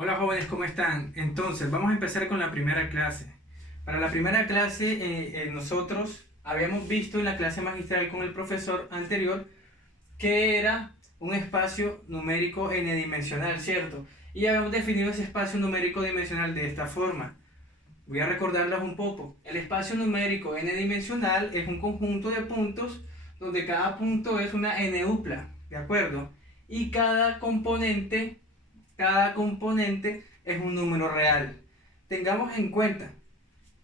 Hola jóvenes, ¿cómo están? Entonces, vamos a empezar con la primera clase. Para la primera clase, nosotros habíamos visto en la clase magistral con el profesor anterior que era un espacio numérico n-dimensional, ¿cierto? Y habíamos definido ese espacio numérico dimensional de esta forma. Voy a recordarlas un poco. El espacio numérico n-dimensional es un conjunto de puntos donde cada punto es una n-upla, ¿de acuerdo? Y cada componente es un número real. Tengamos en cuenta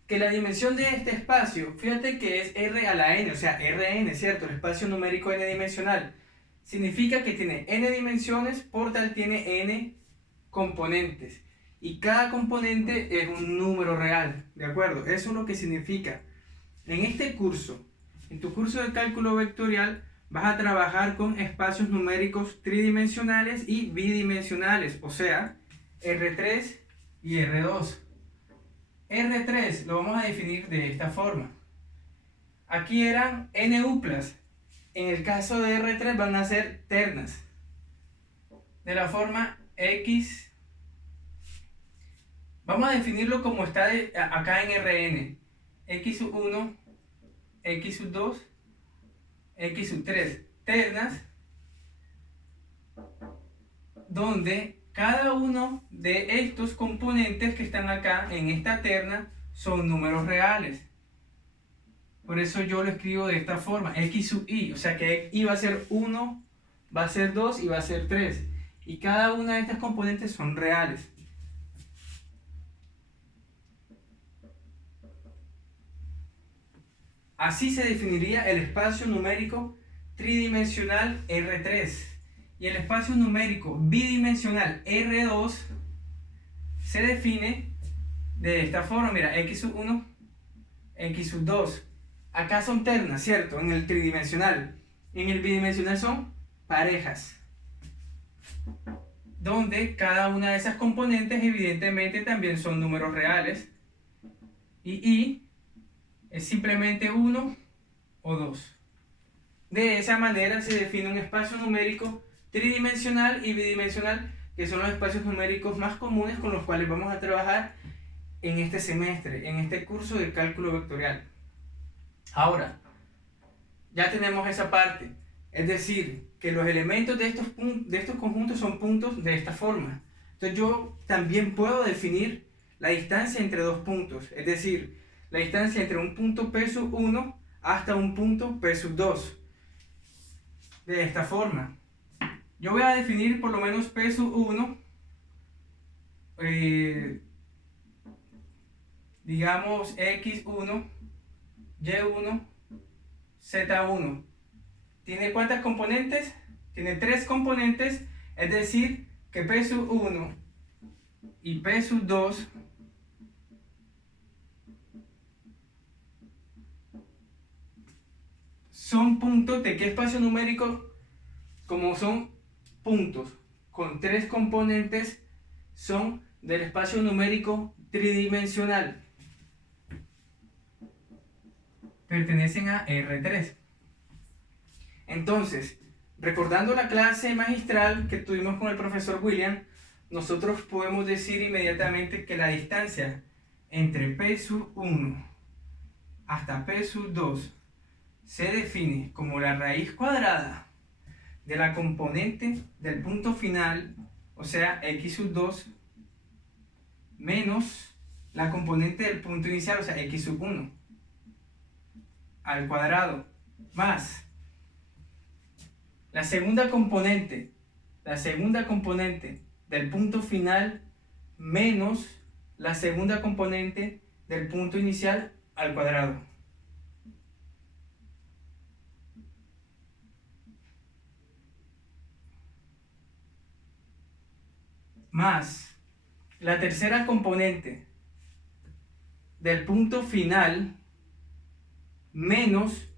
que la dimensión de este espacio, fíjate que es r a la n, o sea, Rn, ¿cierto? El espacio numérico n-dimensional. Significa que tiene n dimensiones, por tal tiene n componentes. Y cada componente es un número real, ¿de acuerdo? Eso es lo que significa. En este curso, en tu curso de cálculo vectorial, vas a trabajar con espacios numéricos tridimensionales y bidimensionales, o sea, R3 y R2. R3 lo vamos a definir de esta forma. Aquí eran n uplas. En el caso de R3 van a ser ternas. De la forma X. Vamos a definirlo como está acá en Rn. X1, X2, X3. Ternas donde cada uno de estos componentes que están acá en esta terna son números reales. Por eso yo lo escribo de esta forma, x sub i, o sea que i va a ser 1, va a ser 2 y va a ser 3. Y cada una de estas componentes son reales. Así se definiría el espacio numérico tridimensional R3. Y el espacio numérico bidimensional R2 se define de esta forma. Mira, x sub 1, x sub 2. Acá son ternas, ¿cierto? En el tridimensional. En el bidimensional son parejas. Donde cada una de esas componentes evidentemente también son números reales. Y i es simplemente 1 o 2. De esa manera se define un espacio numérico tridimensional y bidimensional, que son los espacios numéricos más comunes con los cuales vamos a trabajar en este semestre, en este curso de cálculo vectorial. Ahora, ya tenemos esa parte, es decir, que los elementos de estos conjuntos son puntos de esta forma. Entonces yo también puedo definir la distancia entre dos puntos, es decir, la distancia entre un punto P sub 1 hasta un punto P sub 2. De esta forma. Yo voy a definir por lo menos P sub 1, digamos X1, Y1, Z1. ¿Tiene cuántas componentes? Tiene 3 componentes, es decir, que P sub 1 y P sub 2 son puntos de qué espacio numérico. Como son puntos con 3 componentes, son del espacio numérico tridimensional. Pertenecen a R3. Entonces, recordando la clase magistral que tuvimos con el profesor William, nosotros podemos decir inmediatamente que la distancia entre P sub 1 hasta P sub 2 se define como la raíz cuadrada de la componente del punto final, o sea, x sub 2, menos la componente del punto inicial, o sea, x sub 1, al cuadrado, más la segunda componente del punto final, menos la segunda componente del punto inicial al cuadrado. Más la tercera componente del punto final menos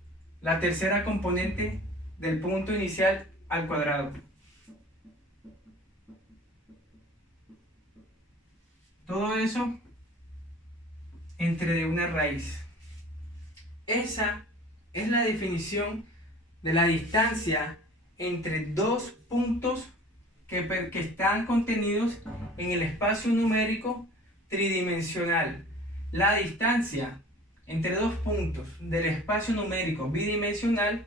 la tercera componente del punto inicial al cuadrado. Todo eso entre de una raíz. Esa es la definición de la distancia entre dos puntos que están contenidos en el espacio numérico tridimensional. La distancia entre dos puntos del espacio numérico bidimensional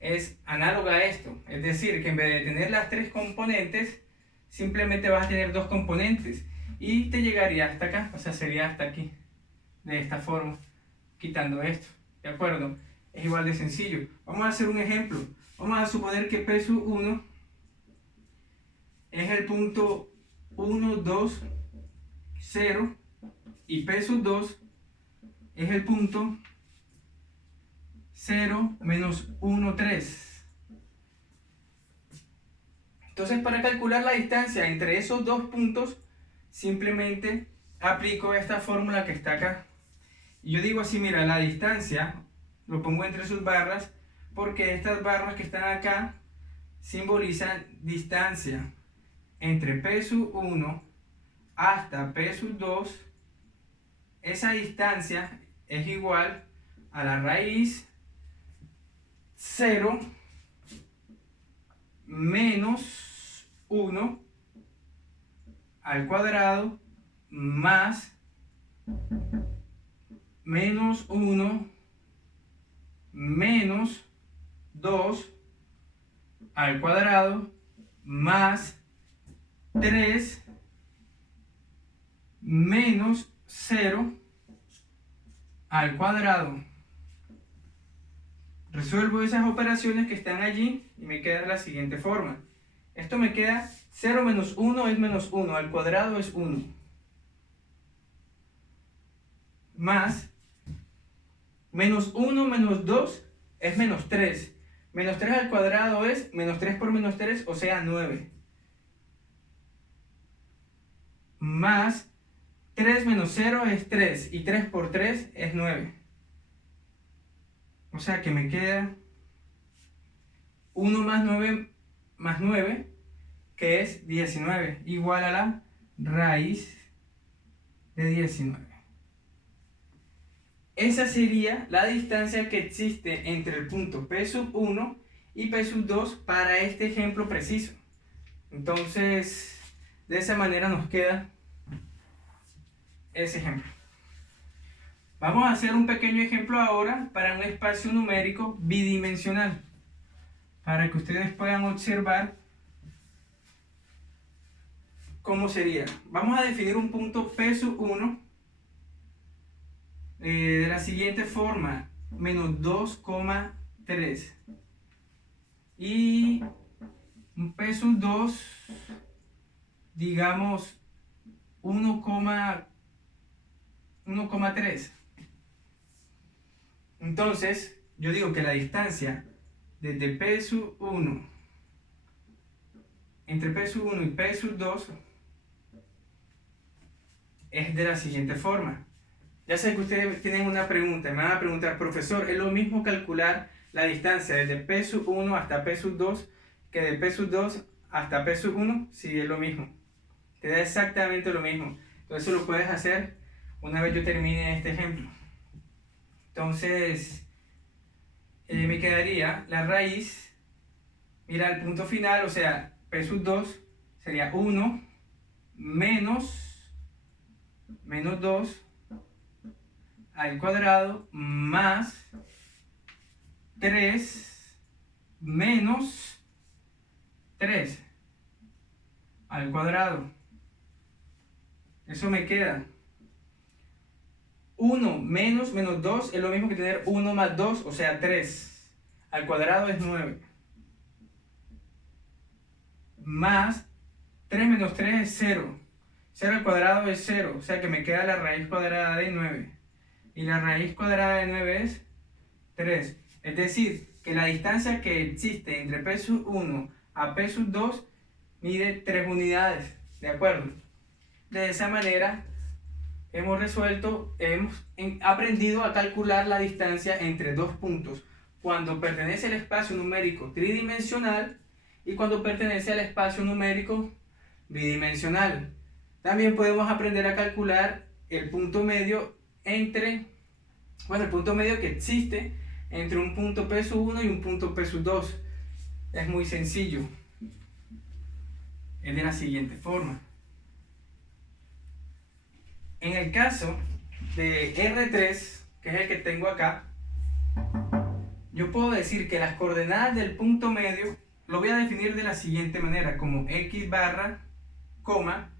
es análoga a esto, es decir, que en vez de tener las tres componentes, simplemente vas a tener dos componentes y te llegaría hasta acá, o sea, sería hasta aquí, de esta forma, quitando esto, ¿de acuerdo? Es igual de sencillo. Vamos a hacer un ejemplo. Vamos a suponer que P1 es el punto 1, 2, 0 y P2 es el punto 0, menos 1, 3. Entonces, para calcular la distancia entre esos dos puntos, simplemente aplico esta fórmula que está acá. Y yo digo así, mira, la distancia, lo pongo entre sus barras, porque estas barras que están acá simbolizan distancia entre P1 hasta P2. Esa distancia es igual a la raíz 0 menos 1 al cuadrado más menos 1 menos 2 al cuadrado más 3 menos 0 al cuadrado. Resuelvo esas operaciones que están allí y me queda de la siguiente forma. Esto me queda 0 menos 1 es menos 1, al cuadrado es 1. Más menos 1 menos 2 es menos 3. Menos 3 al cuadrado es menos 3 por menos 3, o sea 9. Más 3 menos 0 es 3 y 3 por 3 es 9. O sea que me queda 1 más 9, que es 19, igual a la raíz de 19. Esa sería la distancia que existe entre el punto P1 y P2 para este ejemplo preciso. Entonces, de esa manera nos queda ese ejemplo. Vamos a hacer un pequeño ejemplo ahora para un espacio numérico bidimensional, para que ustedes puedan observar cómo sería. Vamos a definir un punto P1 de la siguiente forma: menos 2,3 y un P2, digamos 1,3. Entonces, yo digo que la distancia desde P1 entre P1 y P2 es de la siguiente forma. Ya sé que ustedes tienen una pregunta, me van a preguntar, profesor, ¿es lo mismo calcular la distancia desde P1 hasta P2 que de P2 hasta P1? Sí, es lo mismo. Te da exactamente lo mismo. Entonces lo puedes hacer una vez yo termine este ejemplo. Entonces, me quedaría la raíz, mira el punto final, o sea, P2 sería 1 menos 2 al cuadrado más 3 menos 3 al cuadrado. Eso me queda 1 menos 2 es lo mismo que tener 1 más 2, o sea 3 al cuadrado es 9. Más 3 menos 3 es 0. 0 al cuadrado es 0, o sea que me queda la raíz cuadrada de 9. Y la raíz cuadrada de 9 es 3. Es decir, que la distancia que existe entre P1 a P2 mide 3 unidades. ¿De acuerdo? De esa manera hemos aprendido a calcular la distancia entre dos puntos cuando pertenece al espacio numérico tridimensional y cuando pertenece al espacio numérico bidimensional. También podemos aprender a calcular el punto medio el punto medio que existe entre un punto P1 y un punto P2. Es muy sencillo. Es de la siguiente forma. En el caso de R3, que es el que tengo acá, yo puedo decir que las coordenadas del punto medio lo voy a definir de la siguiente manera, como x barra, coma,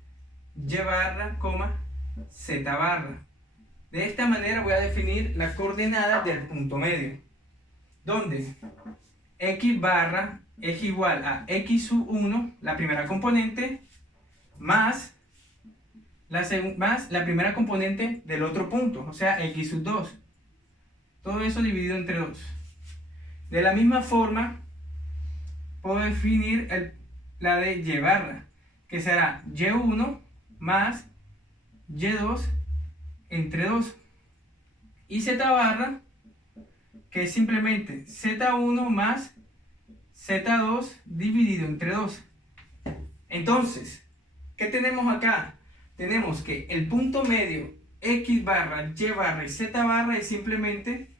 y barra, coma, z barra. De esta manera voy a definir las coordenadas del punto medio, donde x barra es igual a x sub 1, la primera componente, más la primera componente del otro punto, o sea, x sub 2. Todo eso dividido entre 2. De la misma forma, puedo definir la de y barra, que será y1 más y2 entre 2. Y z barra, que es simplemente z1 más z2 dividido entre 2. Entonces, ¿qué tenemos acá? Tenemos que el punto medio x barra, y barra y z barra es simplemente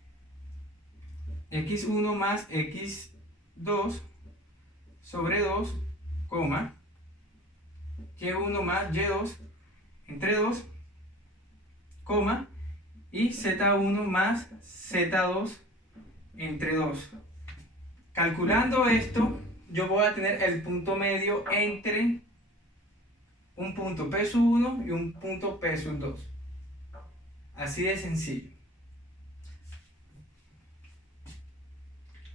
x1 más x2 sobre 2, coma, y1 más y2 entre 2, coma, y z1 más z2 entre 2. Calculando esto, yo voy a tener el punto medio entre un punto P sub 1 y un punto P sub 2. Así de sencillo.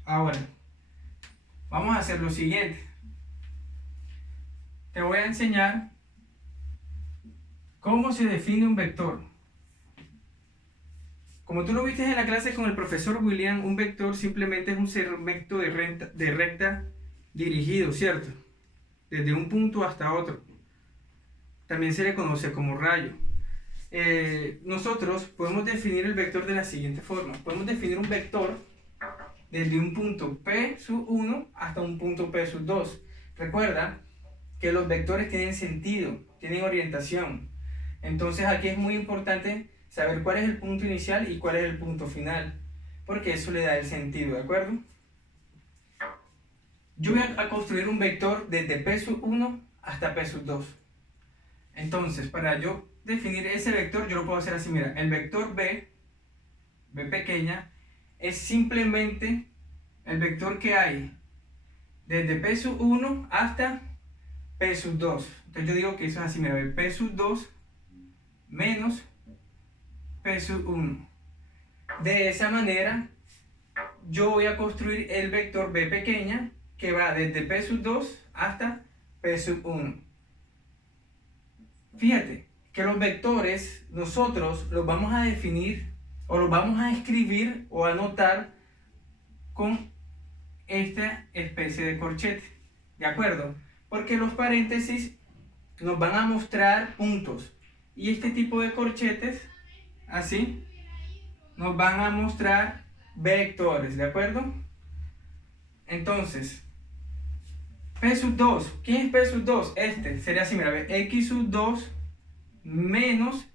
Ahora, vamos a hacer lo siguiente. Te voy a enseñar cómo se define un vector. Como tú lo viste en la clase con el profesor William, un vector simplemente es un segmento de recta dirigido, ¿cierto? Desde un punto hasta otro. También se le conoce como rayo. Nosotros podemos definir el vector de la siguiente forma. Podemos definir un vector desde un punto P sub 1 hasta un punto P sub 2. Recuerda que los vectores tienen sentido, tienen orientación. Entonces aquí es muy importante saber cuál es el punto inicial y cuál es el punto final, porque eso le da el sentido, ¿de acuerdo? Yo voy a construir un vector desde P sub 1 hasta P sub 2. Entonces, para yo definir ese vector, yo lo puedo hacer así, mira, el vector B pequeña, es simplemente el vector que hay desde P sub 1 hasta P sub 2. Entonces yo digo que eso es así, mira, P sub 2 menos P sub 1. De esa manera, yo voy a construir el vector B pequeña que va desde P sub 2 hasta P sub 1. Fíjate que los vectores nosotros los vamos a definir o los vamos a escribir o anotar con esta especie de corchete, ¿de acuerdo? Porque los paréntesis nos van a mostrar puntos y este tipo de corchetes, así, nos van a mostrar vectores, ¿de acuerdo? Entonces, P sub 2, ¿quién es P sub 2? Este sería así, mira, x sub 2 menos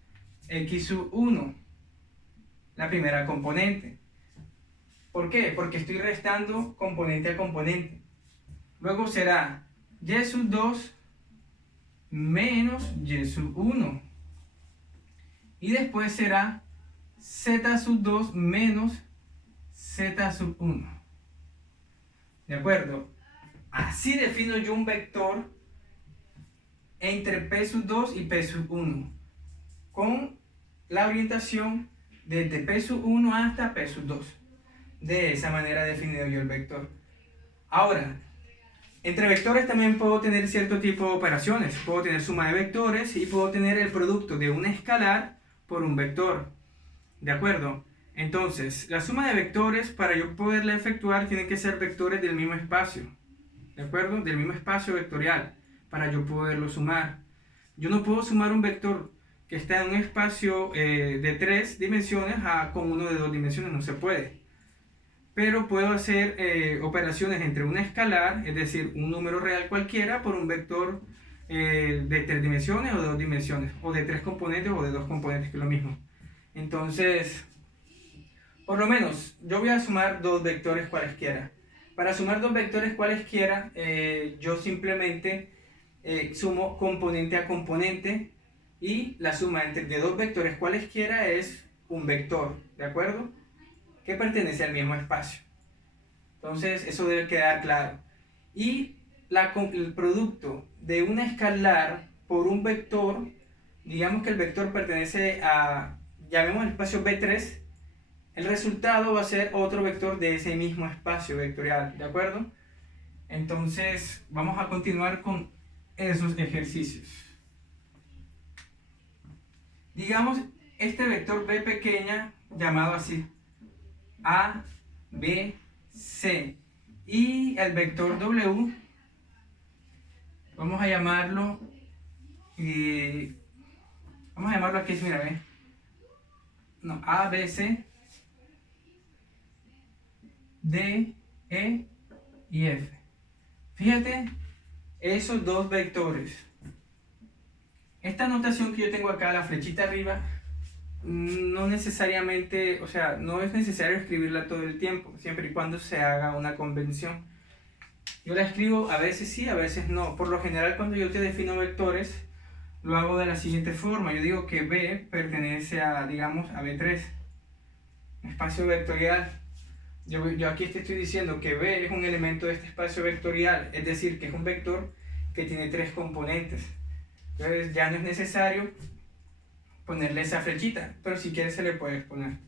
x sub 1, la primera componente. ¿Por qué? Porque estoy restando componente a componente. Luego será y sub 2 menos y sub 1. Y después será z sub 2 menos z sub 1. ¿De acuerdo? Así defino yo un vector entre P sub 2 y P sub 1. Con la orientación desde P sub 1 hasta P sub 2. De esa manera he definido yo el vector. Ahora, entre vectores también puedo tener cierto tipo de operaciones. Puedo tener suma de vectores y puedo tener el producto de un escalar por un vector. ¿De acuerdo? Entonces, la suma de vectores, para yo poderla efectuar, tienen que ser vectores del mismo espacio. ¿De acuerdo? Del mismo espacio vectorial, para yo poderlo sumar. Yo no puedo sumar un vector que está en un espacio de 3 dimensiones con uno de 2 dimensiones, no se puede. Pero puedo hacer operaciones entre un escalar, es decir, un número real cualquiera, por un vector de 3 dimensiones o de 2 dimensiones, o de 3 componentes o de 2 componentes, que es lo mismo. Entonces, por lo menos, yo voy a sumar 2 vectores cualesquiera. Para sumar 2 vectores cualesquiera, yo simplemente sumo componente a componente Y la suma de dos vectores cualesquiera es un vector, ¿de acuerdo? Que pertenece al mismo espacio. Entonces, eso debe quedar claro. Y el producto de una escalar por un vector, digamos que el vector pertenece a, llamemos el espacio B3, el resultado va a ser otro vector de ese mismo espacio vectorial, ¿de acuerdo? Entonces, vamos a continuar con esos ejercicios. Digamos, este vector B pequeña, llamado así, A, B, C, y el vector W, vamos a llamarlo, aquí, mira, ve, no, A, B, C, D, E y F. Fíjate, esos dos vectores. Esta notación que yo tengo acá, la flechita arriba, no necesariamente, o sea, no es necesario escribirla todo el tiempo, siempre y cuando se haga una convención. Yo la escribo a veces sí, a veces no. Por lo general, cuando yo te defino vectores, lo hago de la siguiente forma. Yo digo que B pertenece a, digamos, a B3, espacio vectorial. Yo aquí te estoy diciendo que B es un elemento de este espacio vectorial, es decir, que es un vector que tiene 3 componentes. Entonces ya no es necesario ponerle esa flechita, pero si quieres se le puedes poner.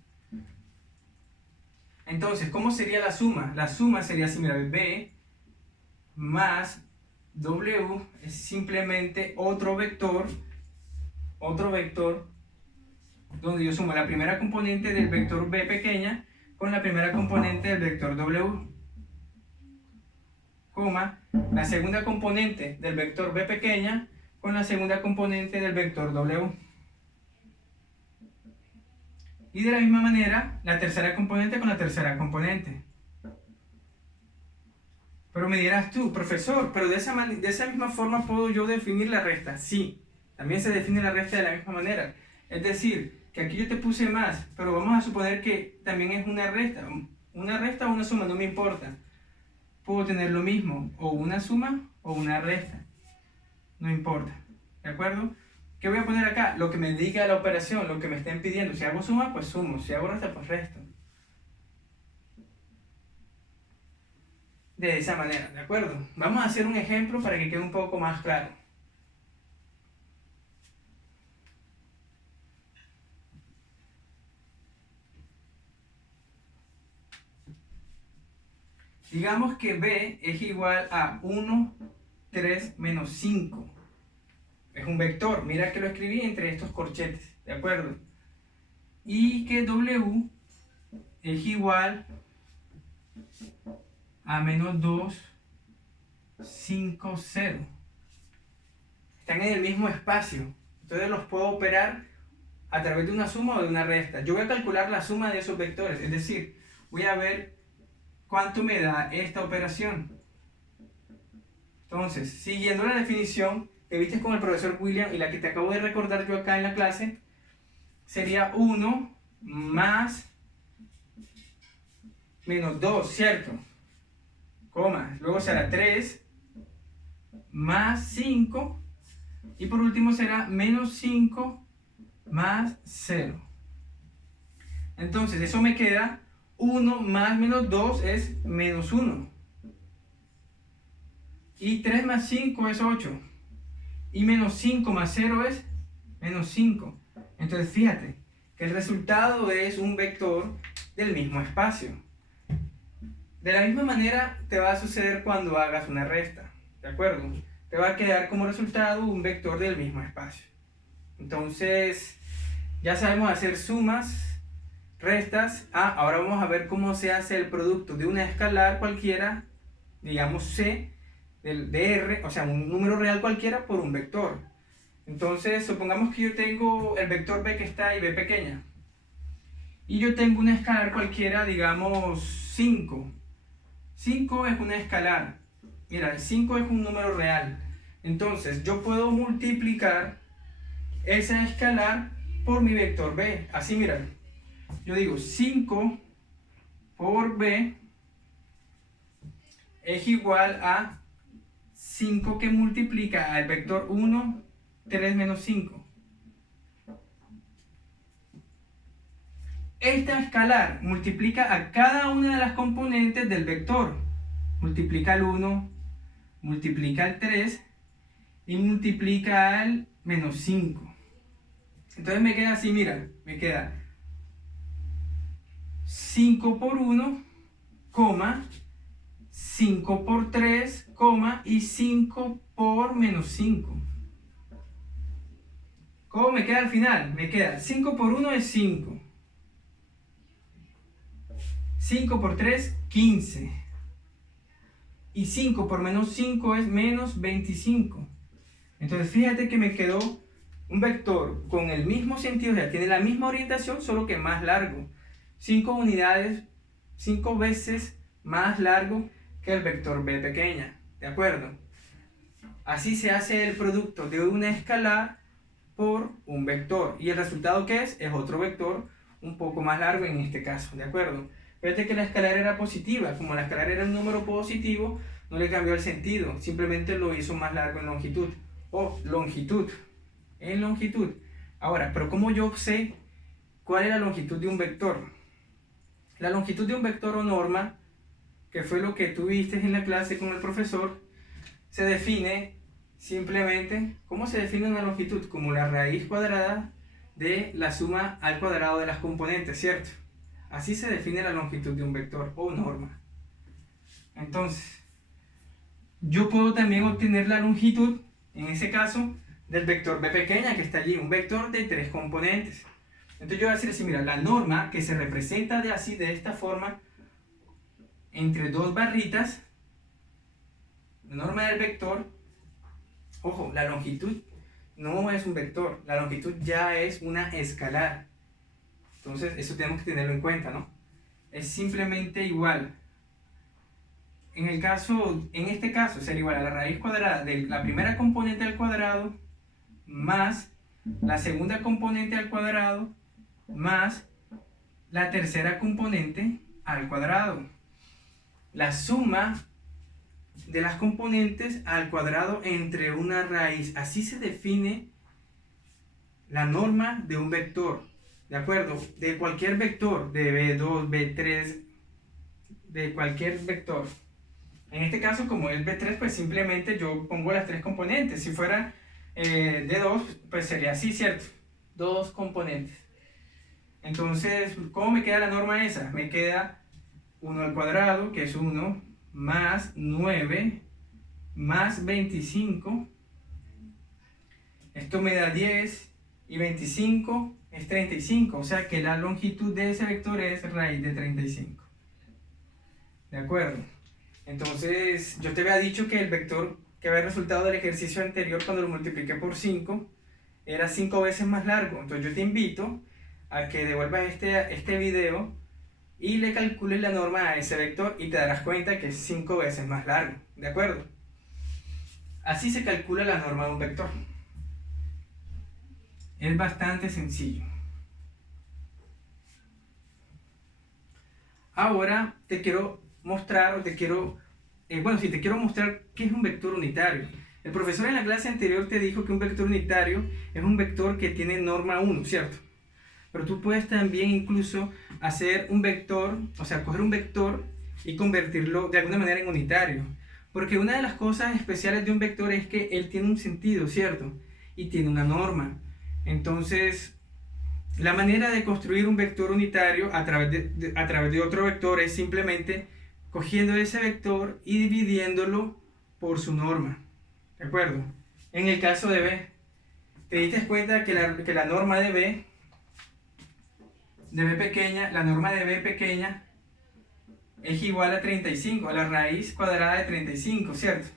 Entonces, ¿cómo sería la suma? La suma sería así, mira, B más W es simplemente otro vector donde yo sumo la primera componente del vector B pequeña con la primera componente del vector W, coma, la segunda componente del vector B pequeña con la segunda componente del vector W. Y de la misma manera, la tercera componente con la tercera componente. Pero me dirás tú, profesor, pero de esa misma forma puedo yo definir la resta. Sí, también se define la resta de la misma manera. Es decir, que aquí yo te puse más, pero vamos a suponer que también es una resta. Una resta o una suma, no me importa. Puedo tener lo mismo, o una suma o una resta. No importa, ¿de acuerdo? ¿Qué voy a poner acá? Lo que me diga la operación, lo que me estén pidiendo. Si hago suma, pues sumo. Si hago resta, pues resto. De esa manera, ¿de acuerdo? Vamos a hacer un ejemplo para que quede un poco más claro. Digamos que B es igual a 1, 3, menos 5. Es un vector, mira que lo escribí entre estos corchetes, ¿de acuerdo? Y que W es igual a menos 2, 5, 0. Están en el mismo espacio, entonces los puedo operar a través de una suma o de una resta. Yo voy a calcular la suma de esos vectores, es decir, voy a ver cuánto me da esta operación. Entonces, siguiendo la definición que viste con el profesor William y la que te acabo de recordar yo acá en la clase, sería 1 más menos 2, ¿cierto? Coma, luego será 3 más 5 y por último será menos 5 más 0. Entonces, eso me queda 1 más menos 2 es menos 1. Y 3 más 5 es 8. Y menos 5 más 0 es menos 5. Entonces fíjate que el resultado es un vector del mismo espacio. De la misma manera te va a suceder cuando hagas una resta, ¿de acuerdo? Te va a quedar como resultado un vector del mismo espacio. Entonces ya sabemos hacer sumas, restas. Ahora vamos a ver cómo se hace el producto de una escalar cualquiera, digamos C, de R, o sea, un número real cualquiera por un vector. Entonces, supongamos que yo tengo el vector B que está ahí, B pequeña, y yo tengo una escalar cualquiera, digamos 5. 5 es una escalar. Mira, el 5 es un número real. Entonces, yo puedo multiplicar esa escalar por mi vector B. Así, mira, yo digo 5 por B es igual a 5 que multiplica al vector 1, 3 menos 5. Esta escalar multiplica a cada una de las componentes del vector. Multiplica al 1, multiplica al 3 y multiplica al menos 5. Entonces me queda así, mira, me queda 5 por 1, 5 por 3, y 5 por menos 5. ¿Cómo me queda al final? Me queda 5 por 1 es 5. 5 por 3, 15. Y 5 por menos 5 es menos 25. Entonces fíjate que me quedó un vector con el mismo sentido, o sea, tiene la misma orientación, solo que más largo. 5 unidades, 5 veces más largo que el vector b pequeña. ¿De acuerdo? Así se hace el producto de una escalar por un vector. ¿Y el resultado qué es? Es otro vector un poco más largo en este caso. ¿De acuerdo? Fíjate que la escalar era positiva. Como la escalar era un número positivo, no le cambió el sentido. Simplemente lo hizo más largo en longitud. O longitud. En longitud. Ahora, pero ¿cómo yo sé cuál es la longitud de un vector? La longitud de un vector o norma, que fue lo que tuviste en la clase con el profesor, se define simplemente, ¿cómo se define una longitud? Como la raíz cuadrada de la suma al cuadrado de las componentes, ¿cierto? Así se define la longitud de un vector o norma. Entonces, yo puedo también obtener la longitud, en ese caso, del vector b pequeña que está allí, un vector de 3 componentes. Entonces yo voy a decir así, mira, la norma que se representa de esta forma, entre dos barritas, la norma del vector, ojo, la longitud no es un vector, la longitud ya es una escalar. Entonces eso tenemos que tenerlo en cuenta, ¿no? Es simplemente igual. En este caso sería igual a la raíz cuadrada de la primera componente al cuadrado más la segunda componente al cuadrado más la tercera componente al cuadrado. La suma de las componentes al cuadrado entre una raíz. Así se define la norma de un vector. ¿De acuerdo? De cualquier vector, de B2, B3, de cualquier vector. En este caso, como es B3, pues simplemente yo pongo las 3 componentes. Si fuera de 2, pues sería así, ¿cierto? 2 componentes. Entonces, ¿cómo me queda la norma esa? Me queda 1 al cuadrado, que es 1, más 9, más 25. Esto me da 10, y 25 es 35. O sea que la longitud de ese vector es raíz de 35. ¿De acuerdo? Entonces, yo te había dicho que el vector que había resultado del ejercicio anterior, cuando lo multipliqué por 5, era 5 veces más largo. Entonces yo te invito a que devuelvas este video y le calcules la norma a ese vector y te darás cuenta que es 5 veces más largo. ¿De acuerdo? Así se calcula la norma de un vector. Es bastante sencillo. Ahora te quiero mostrar, te quiero mostrar qué es un vector unitario. El profesor en la clase anterior te dijo que un vector unitario es un vector que tiene norma 1, ¿cierto? Pero tú puedes también incluso hacer un vector, o sea, coger un vector y convertirlo de alguna manera en unitario. Porque una de las cosas especiales de un vector es que él tiene un sentido, ¿cierto? Y tiene una norma. Entonces, la manera de construir un vector unitario a través de otro vector es simplemente cogiendo ese vector y dividiéndolo por su norma. ¿De acuerdo? En el caso de B, te diste cuenta que la norma de B pequeña, la norma de B pequeña es igual a 35, a la raíz cuadrada de 35, ¿cierto?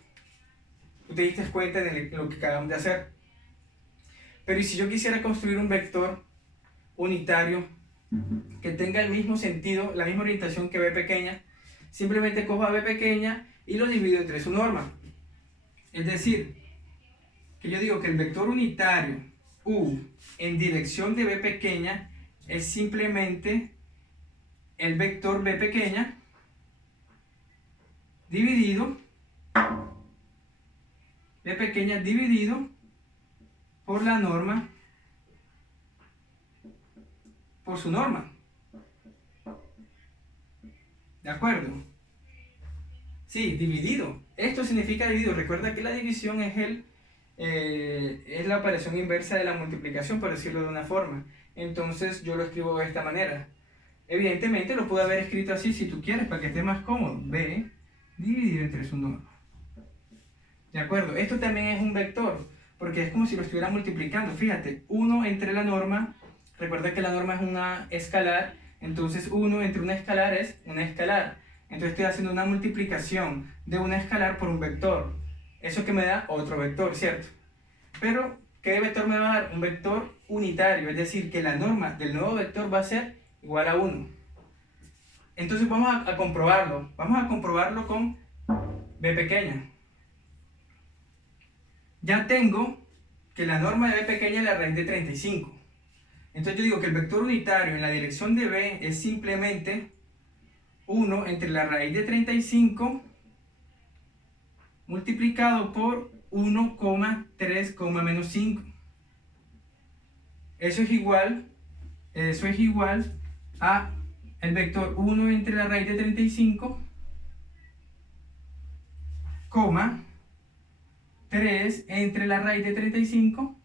Tú te diste cuenta de lo que acabamos de hacer. Pero ¿y si yo quisiera construir un vector unitario que tenga el mismo sentido, la misma orientación que B pequeña? Simplemente cojo a B pequeña y lo divido entre su norma. Es decir, que yo digo que el vector unitario U en dirección de B pequeña es simplemente el vector B pequeña dividido por la norma, por su norma. ¿De acuerdo? Sí, dividido. Esto significa dividido. Recuerda que la división es la operación inversa de la multiplicación, por decirlo de una forma. Entonces yo lo escribo de esta manera. Evidentemente lo puedo haber escrito así si tú quieres, para que esté más cómodo. B dividido entre su norma. ¿De acuerdo? Esto también es un vector, porque es como si lo estuviera multiplicando. Fíjate, 1 entre la norma, recuerda que la norma es una escalar, entonces 1 entre una escalar es una escalar. Entonces estoy haciendo una multiplicación de una escalar por un vector. Eso que me da otro vector, ¿cierto? Pero, ¿qué vector me va a dar? Un vector unitario, es decir, que la norma del nuevo vector va a ser igual a 1. Entonces vamos a comprobarlo. Vamos a comprobarlo con b pequeña. Ya tengo que la norma de b pequeña es la raíz de 35. Entonces yo digo que el vector unitario en la dirección de b es simplemente 1 entre la raíz de 35 multiplicado por 1,3, menos 5. Eso es igual a el vector 1 entre la raíz de 35, 3 entre la raíz de 35,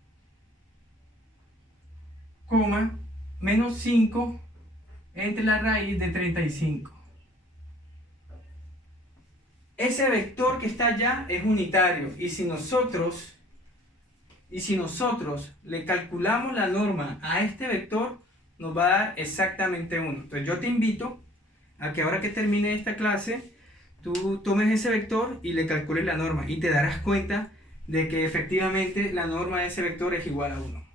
menos 5 entre la raíz de 35. Ese vector que está allá es unitario, y si nosotros le calculamos la norma a este vector, nos va a dar exactamente 1. Entonces yo te invito a que ahora que termine esta clase, tú tomes ese vector y le calcules la norma, y te darás cuenta de que efectivamente la norma de ese vector es igual a 1.